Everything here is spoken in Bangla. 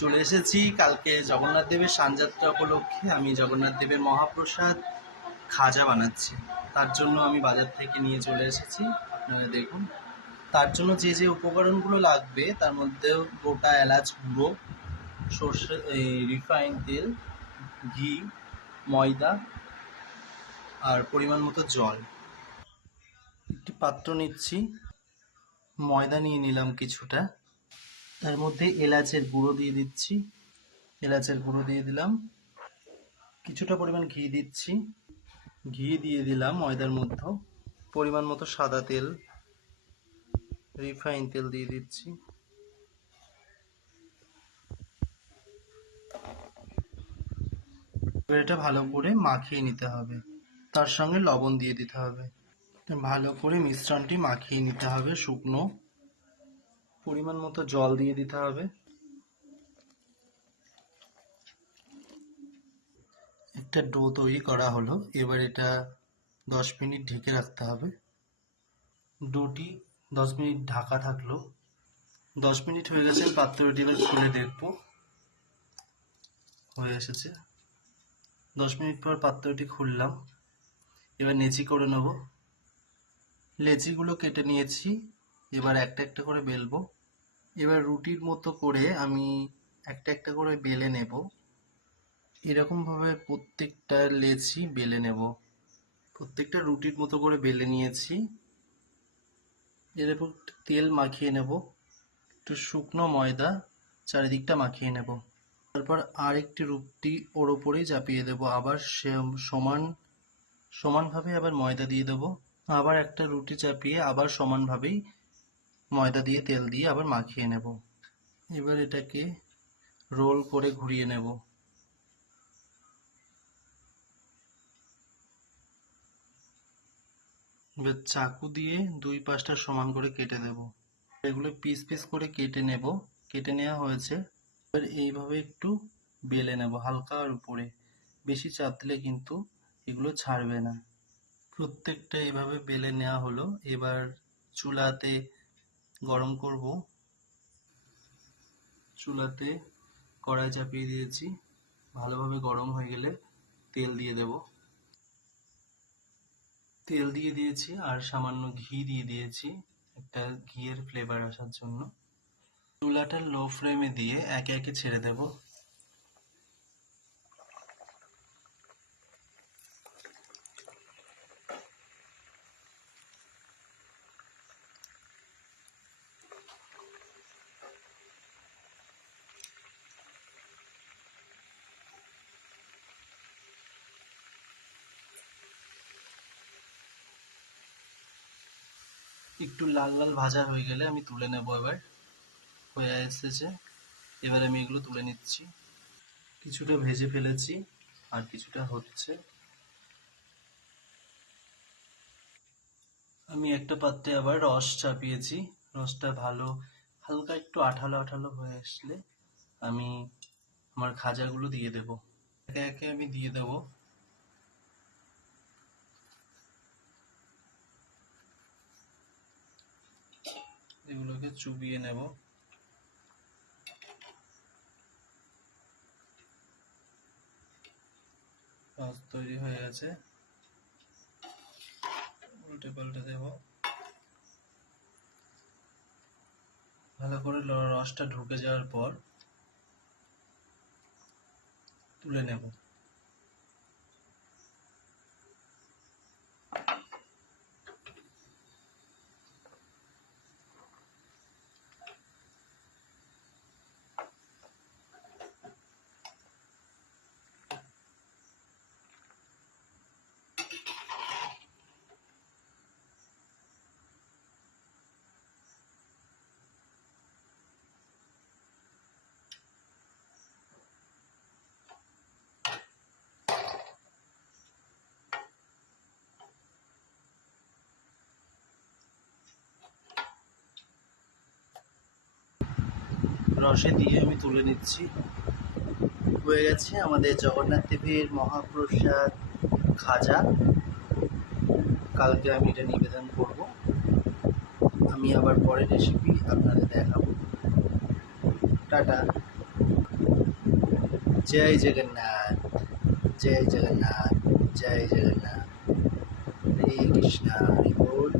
চলে এসেছি কালকে জগন্নাথ দেবের সানযাত্রা উপলক্ষে। আমি জগন্নাথ দেবের মহাপ্রসাদ খাজা বানাচ্ছি, তার জন্য আমি বাজার থেকে নিয়ে চলে এসেছি। আপনারা দেখুন, তার জন্য যে যে উপকরণগুলো লাগবে তার মধ্যে গোটা এলাচ গুঁড়ো, সর্ষে রিফাইন তেল, ঘি, ময়দা আর পরিমাণ মতো জল। একটি পাত্র নিচ্ছি, ময়দা নিয়ে নিলাম কিছুটা, তার মধ্যে এলাচের গুঁড়ো দিয়ে দিচ্ছি, এলাচের গুঁড়ো দিয়ে দিলাম, কিছুটা পরিমাণ ঘি দিচ্ছি, ঘি দিয়ে দিলাম ময়দার মধ্যে, পরিমাণ মতো সাদা তেল, রিফাইন তেল দিয়ে দিচ্ছি, এটা ভালো করে মাখিয়ে নিতে হবে। তার সঙ্গে লবণ দিয়ে দিতে হবে। ভালো করে মিশ্রণটি মাখিয়ে নিতে হবে শুকনো। পরিমাণ মতো জল দিয়ে দিতে হবে। একটা ডো তৈরি করা হলো, এবার এটা 10 মিনিট ঢেকে রাখতে হবে। ডোটি 10 মিনিট ঢাকা থাকলো। 10 মিনিট হয়ে গেছে, পাত্রটি এবার খুলে দেখবো, হয়ে এসেছে। 10 মিনিট পর পাত্রটি খুললাম, এবার নেচি করে নেব। লেচিগুলো কেটে নিয়েছি, এবার একটা একটা করে বেলবো। এবার রুটির মতো করে আমি একটা একটা করে বেলে নেব। এরকম ভাবে প্রত্যেকটা লেচি বেলে নেব। প্রত্যেকটা রুটির মতো করে বেলে নিয়েছি। এরপর তেল মাখিয়ে নেব, একটু শুকনো ময়দা চারিদিকটা মাখিয়ে নেব। তারপর আরেকটি রুটি ওর উপরেই চাপিয়ে দেব, আবার সমানভাবে আবার ময়দা দিয়ে দেব। আবার একটা রুটি চাপিয়ে আবার সমানভাবেই ময়দা দিয়ে তেল দিয়ে আবার মাখিয়ে নেব। এবার এটাকে রোল করে ঘুরিয়ে নেব। এবার চাকু দিয়ে দুই পাশটা সমান করে কেটে দেব। এগুলো পিস পিস করে কেটে নেব। কেটে নেওয়া হয়েছে, এবার এইভাবে একটু বেলে নেব হালকার উপরে, বেশি চাপ দিলে কিন্তু এগুলো ছাড়বে না। প্রত্যেকটা এইভাবে বেলে নেওয়া হলো। এবার চুলাতে গরম করব। চুলাতে কড়াই চাপিয়ে দিয়েছি, ভালোভাবে গরম হয়ে গেলে তেল দিয়ে দেব। তেল দিয়ে দিয়েছি আর সামান্য ঘি দিয়ে দিয়েছি, একটা ঘিয়ের ফ্লেভার আসার জন্য। চুলাটা লো ফ্লেমে দিয়ে একে একে ছেড়ে দেব। একটু লাল লাল ভাজা হয়ে গেলে আমি তুলে নেব। এবার হয়ে এসেছে, এবার আমি এগুলো তুলে নিচ্ছি। কিছুটা ভেজে ফেলেছি আর কিছুটা হচ্ছে। আমি একটা পাত্রে আবার রস চাপিয়েছি। রসটা ভালো হালকা একটু আঠালো আঠালো হয়ে আসলে আমি আমার খাজাগুলো দিয়ে দেব। একে একে আমি দিয়ে দেব। এগুলোকে চুবিয়ে নেব। রস তৈরি হয়ে গেছে, উল্টে পাল্টে দেব। ভালো করে রসটা ঢুকে যাওয়ার পর তুলে নেব। রসে দিয়ে আমি তুলে নিচ্ছি। হয়ে গেছে আমাদের জগন্নাথ দেবের মহাপ্রসাদ খাজা। কালকে আমি এটা নিবেদন করব। আমি আবার পরের রেসিপি আপনাদের দেখাবো। টাটা। জয় জগন্নাথ, জয় জগন্নাথ, জয় জগন্নাথ। হরে কৃষ্ণ, হরি বল।